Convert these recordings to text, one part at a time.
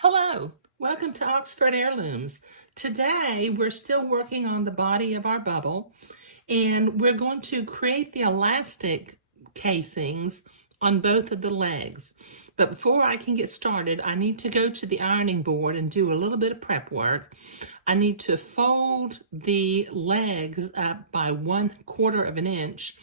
Hello, welcome to Oxford Heirlooms. Today we're still working on the body of our bubble and we're going to create the elastic casings on both of the legs. But before I can get started, I need to go to the ironing board and do a little bit of prep work. I need to fold the legs up by 1/4 of an inch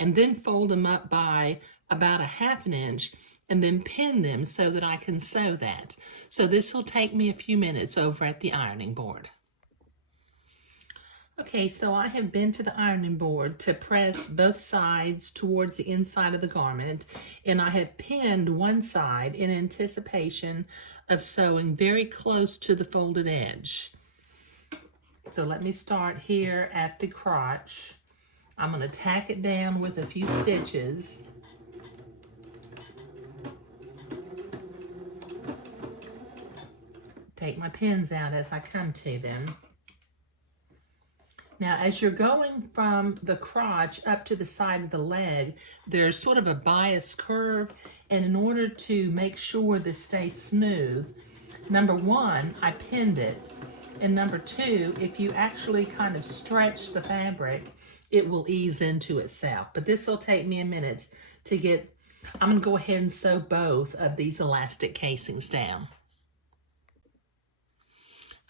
and then fold them up by about 1/2 an inch and then pin them so that I can sew that. So this will take me a few minutes over at the ironing board. Okay, so I have been to the ironing board to press both sides towards the inside of the garment, and I have pinned one side in anticipation of sewing very close to the folded edge. So let me start here at the crotch. I'm going to tack it down with a few stitches. Take my pins out as I come to them. Now, as you're going from the crotch up to the side of the leg, there's sort of a bias curve, and in order to make sure this stays smooth, number one, I pinned it, and number two, if you actually kind of stretch the fabric, it will ease into itself. But this will take me a minute to get. I'm going to go ahead and sew both of these elastic casings down.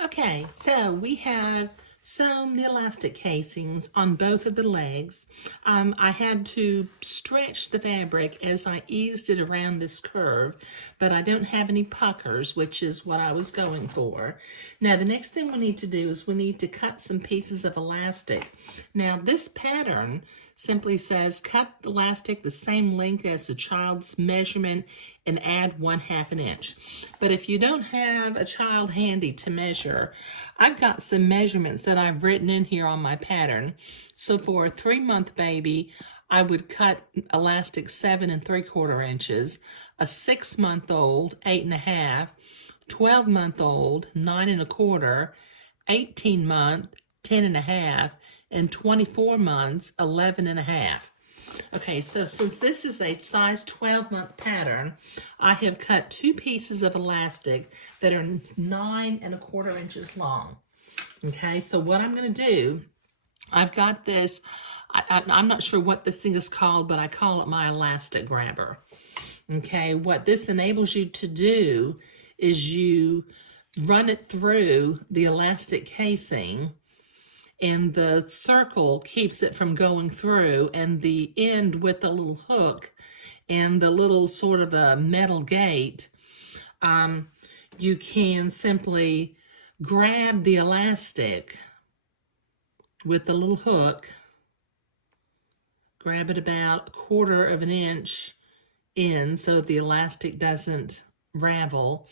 Okay, so we have sewn the elastic casings on both of the legs. I had to stretch the fabric as I eased it around this curve, but I don't have any puckers, which is what I was going for. Now, the next thing we need to do is we need to cut some pieces of elastic. Now, this pattern simply says cut the elastic the same length as the child's measurement and add 1/2 an inch. But if you don't have a child handy to measure, I've got some measurements that I've written in here on my pattern. So for a 3-month baby, I would cut elastic 7 3/4 inches, a 6-month-old 8 1/2, 12-month-old 9 1/4, 18-month 10 1/2, and 24 months 11 1/2. Okay, so since this is a size 12-month pattern, I have cut 2 pieces of elastic that are 9 1/4 inches long. Okay, so what I'm going to do, I've got this, I'm not sure what this thing is called, but I call it my elastic grabber. Okay, what this enables you to do is you run it through the elastic casing, and the circle keeps it from going through, and the end with the little hook and the little sort of a metal gate, you can simply grab the elastic with the little hook, grab it about 1/4 of an inch in so that the elastic doesn't ravel,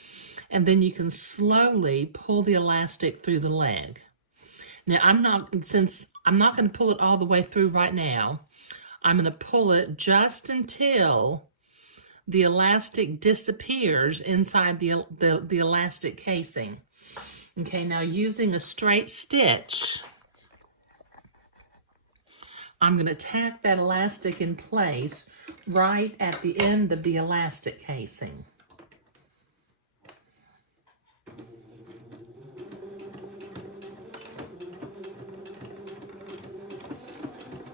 and then you can slowly pull the elastic through the leg. Now, since I'm not going to pull it all the way through right now, I'm going to pull it just until the elastic disappears inside the elastic casing. Okay, now using a straight stitch, I'm going to tack that elastic in place right at the end of the elastic casing.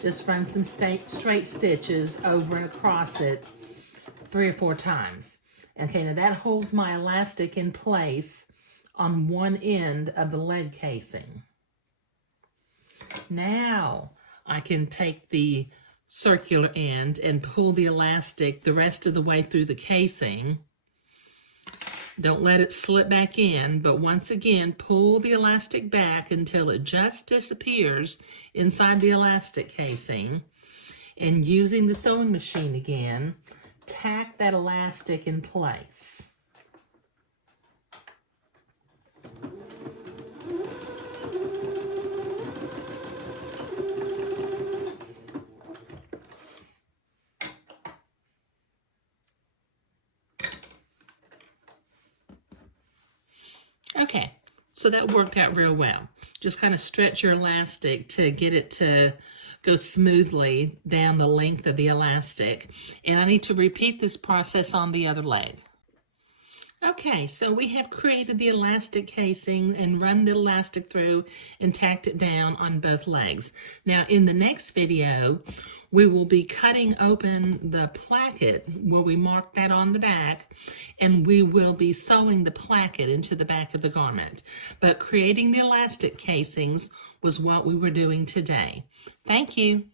Just run some straight stitches over and across it 3 or 4 times. Okay, now that holds my elastic in place on one end of the leg casing. Now I can take the circular end and pull the elastic the rest of the way through the casing. Don't let it slip back in, but once again, pull the elastic back until it just disappears inside the elastic casing. And using the sewing machine again, tack that elastic in place. Okay, so that worked out real well. Just kind of stretch your elastic to get it to go smoothly down the length of the elastic. And I need to repeat this process on the other leg. Okay, so we have created the elastic casing and run the elastic through and tacked it down on both legs. Now in the next video, we will be cutting open the placket where we marked that on the back, and we will be sewing the placket into the back of the garment. But creating the elastic casings was what we were doing today. Thank you.